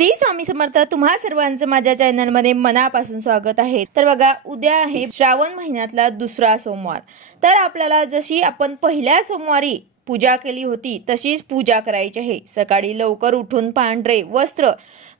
श्री स्वामी समर्थ तुम्हा सर्वांचं माझ्या चॅनलमध्ये मनापासून स्वागत आहे. तर बघा उद्या आहे श्रावण महिन्यातला दुसरा सोमवार. तर आपल्याला जशी आपण पहिल्या सोमवारी पूजा केली होती तशीच पूजा करायची आहे. सकाळी लवकर उठून पांढरे वस्त्र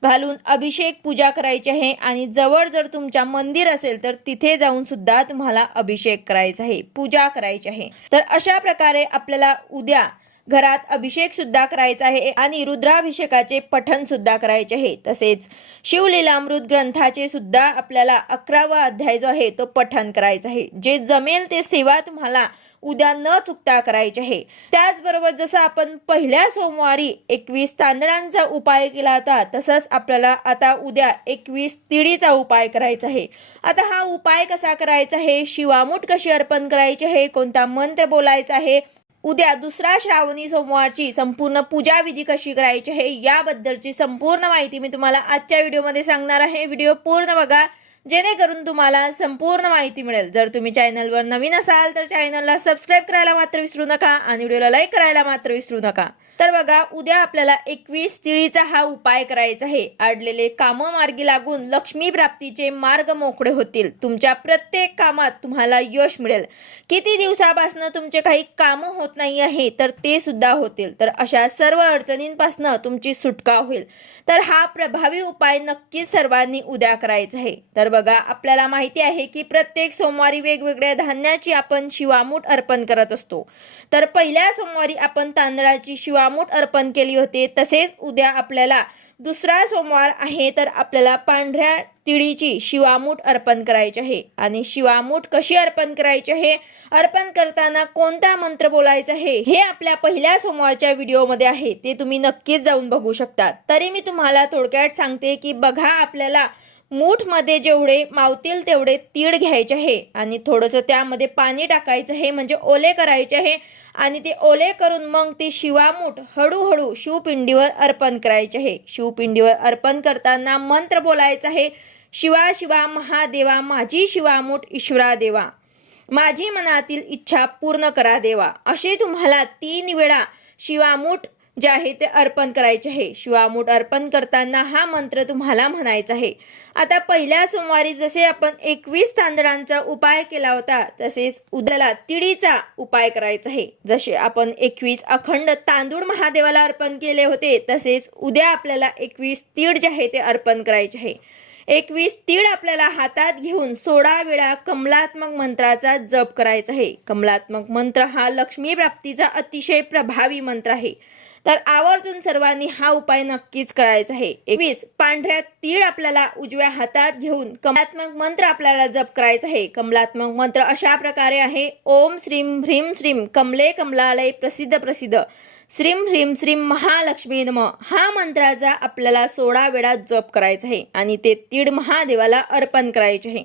घालून अभिषेक पूजा करायची आहे आणि जवळ जर तुमच्या मंदिर असेल तर तिथे जाऊन सुद्धा तुम्हाला अभिषेक करायचा आहे पूजा करायची आहे. तर अशा प्रकारे आपल्याला उद्या घरात अभिषेक सुद्धा करायचा आहे आणि रुद्राभिषेकाचे पठण सुद्धा करायचे आहे. तसेच शिवलीलामृत ग्रंथाचे सुद्धा आपल्याला अकरावा अध्याय जो आहे तो पठण करायचा आहे. जे जमेल ते सेवा तुम्हाला उद्या न चुकता करायचे आहे. त्याचबरोबर जसं आपण पहिल्या सोमवारी एकवीस तांदळांचा उपाय केला होता तसंच आपल्याला आता उद्या एकवीस तिळीचा उपाय करायचा आहे. आता हा उपाय कसा करायचा आहे? शिवामूठ कशी अर्पण करायची आहे? कोणता मंत्र बोलायचा आहे? उद्या दुसरा श्रावणी सोमवारची संपूर्ण पूजा विधी कशी करायची आहे याबद्दलची संपूर्ण माहिती मी तुम्हाला आजच्या व्हिडिओमध्ये सांगणार आहे. व्हिडिओ पूर्ण बघा. जेणेकरून तुम्हाला संपूर्ण माहिती मिळेल. जर तुम्ही चॅनलवर नवीन असाल तर चॅनलला सबस्क्राईब करायला मात्र विसरू नका आणि व्हिडिओला लाईक करायला मात्र विसरू नका. तर बघा उद्या आपल्याला एकवीस तिळीचा हा उपाय करायचा आहे. अडलेले कामं मार्गी लागून लक्ष्मी प्राप्तीचे मार्ग मोकळे होतील. तुमच्या प्रत्येक कामात तुम्हाला यश मिळेल. किती दिवसापासून तुमचे काही कामं होत नाही आहे तर ते सुद्धा होतील. तर अशा सर्व अडचणींपासून तुमची सुटका होईल. तर हा प्रभावी उपाय नक्कीच सर्वांनी उद्या करायचा आहे. तर बघा आपल्याला माहिती आहे की प्रत्येक सोमवारी वेगवेगळ्या धान्याची आपण शिवामूठ अर्पण करत असतो. तर पहिल्या सोमवारी आपण तांदळाची शिवा शिवामूठ अर्पण केली होती. तसेच उद्या आपल्याला दुसरा सोमवार आहे तर आपल्याला पांढऱ्या तिळीची शिवामूठ अर्पण करायची आहे. आणि शिवामूठ कशी अर्पण करायची आहे? अर्पण करताना कोणता मंत्र बोलायचा आहे? हे आपल्या पहिल्या सोमवारच्या व्हिडिओमध्ये आहे. ते तुम्ही नक्कीच जाऊन बघू शकता. तरी मी तुम्हाला थोडक्यात सांगते की बघा आपल्याला मूठमध्ये जेवढे मावतील तेवढे तीळ घ्यायचे आहे. आणि थोडंसं त्यामध्ये पाणी टाकायचं आहे म्हणजे ओले करायचे आहे. आणि ते ओले करून मग ते शिवामूठ हळूहळू शिवपिंडीवर अर्पण करायचे आहे. शिवपिंडीवर अर्पण करताना मंत्र बोलायचा आहे शिवा शिवा महादेवा माझी शिवामूठ ईश्वरा देवा. माझी मनातील इच्छा पूर्ण करा देवा. असे तुम्हाला तीन वेळा शिवामूठ जे आहे ते अर्पण करायचे आहे. शिवामूठ अर्पण करताना हा मंत्र तुम्हाला म्हणायचा आहे. आता पहिल्या सोमवारी जसे आपण एकवीस तांदळांचा उपाय केला होता तसेच उद्याला तिळीचा उपाय करायचा आहे. जसे आपण एकवीस अखंड तांदूळ महादेवाला अर्पण केले होते तसेच उद्या आपल्याला एकवीस तीळ जे आहे ते अर्पण करायचे आहे. एकवीस तीळ आपल्याला हातात घेऊन सोळा वेळा कमलात्मक मंत्राचा जप करायचा आहे. कमलात्मक मंत्र हा लक्ष्मी प्राप्तीचा अतिशय प्रभावी मंत्र आहे. तर आवर्जून सर्वांनी हा उपाय नक्कीच करायचा आहे. एकवीस पांढऱ्या तीळ आपल्याला उजव्या हातात घेऊन कमलात्मक मंत्र आपल्याला जप करायचा आहे. कमलात्मक मंत्र अशा प्रकारे आहे. ओम श्रीम ह्रीम श्रीम कमले कमलालय प्रसिद्ध प्रसिद्ध. श्रीम ह्रीम श्रीम महालक्ष्मी नम. हा मंत्राचा आपल्याला सोळा वेळा जप करायचा आहे आणि ते तीड महादेवाला अर्पण करायचे आहे.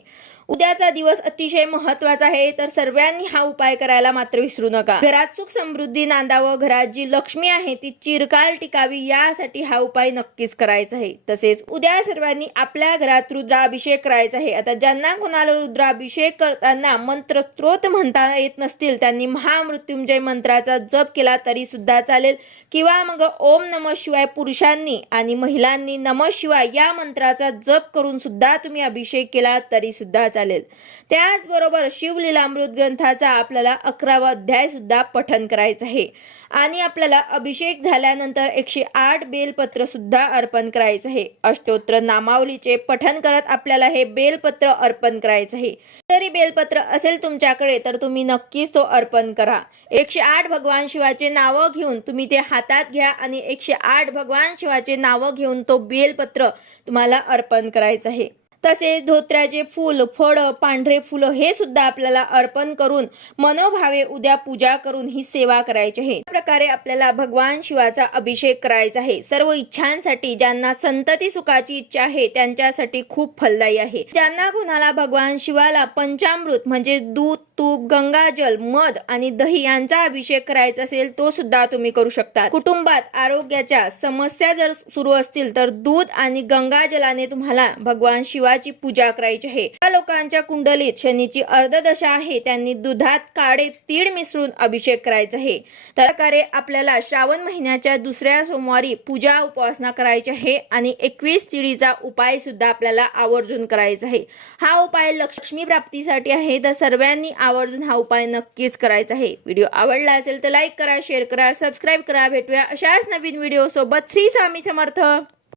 उद्याचा दिवस अतिशय महत्त्वाचा आहे तर सर्वांनी हा उपाय करायला मात्र विसरू नका. घरात सुख समृद्धी नांदावं घरात जी लक्ष्मी आहे ती चिरकाल टिकावी यासाठी हा उपाय नक्कीच करायचा आहे. तसेच उद्या सर्वांनी आपल्या घरात रुद्राभिषेक करायचा आहे. आता ज्यांना कोणाला रुद्राभिषेक करताना मंत्र स्त्रोत म्हणता येत नसतील त्यांनी महामृत्युंजय मंत्राचा जप केला तरी सुद्धा चालेल. किंवा मग ओम नम शिवाय पुरुषांनी आणि महिलांनी नम शिवाय या मंत्राचा जप करून सुद्धा तुम्ही अभिषेक केला तरी सुद्धा चालेल. त्याचबरोबर शिवलीलामृत ग्रंथाचा आपल्याला अकरावा अध्याय सुद्धा पठन करायचं आहे. आणि आपल्याला अभिषेक झाल्यानंतर एकशे आठ बेलपत्र सुद्धा अर्पण करायचं आहे. अष्टोत्तर नामावलीचे पठन करत आपल्याला हे बेलपत्र अर्पण करायचं आहे. जरी बेलपत्र असेल तुमच्याकडे तर तुम्ही नक्कीच तो अर्पण करा. एकशे आठ भगवान शिवाचे नावं घेऊन तुम्ही ते हातात घ्या आणि एकशे आठ भगवान शिवाचे नावं घेऊन तो बेलपत्र तुम्हाला अर्पण करायचं आहे. तसेच धोत्र्याचे फूल फळं पांढरे फुलं हे सुद्धा आपल्याला अर्पण करून मनोभावे उद्या पूजा करून ही सेवा करायची आहे. प्रकारे आपल्याला भगवान शिवाचा अभिषेक करायचा आहे. सर्व इच्छांसाठी ज्यांना संतती सुखाची इच्छा आहे त्यांच्यासाठी खूप फलदायी आहे. ज्यांना कुणाला भगवान शिवाला पंचामृत म्हणजे दूध तूप गंगाजल मध आणि दही यांचा अभिषेक करायचा असेल तो सुद्धा तुम्ही करू शकता कुटुंबात आरोग्याच्या समस्या जर सुरू असतील तर दूध आणि गंगाजलाने तुम्हाला भगवान शिवा देवाची पूजा करायची आहे. त्या लोकांच्या कुंडलीत शनीची अर्धदशा आहे. त्यांनी दुधात काळे तीळ मिसळून अभिषेक करायचा आहे. तर प्रकारे आपल्याला श्रावण महिन्याच्या दुसऱ्या सोमवारी पूजा उपासना करायची आहे आणि एकवीस तिळीचा उपाय सुद्धा आपल्याला आवर्जून करायचा आहे. हा उपाय लक्ष्मी प्राप्तीसाठी आहे. तर सर्वांनी आवर्जून हा उपाय नक्कीच करायचा आहे. व्हिडिओ आवडला असेल तर लाईक करा शेअर करा सबस्क्राईब करा. भेटूया अशाच नवीन व्हिडिओ सोबत श्री स्वामी समर्थ.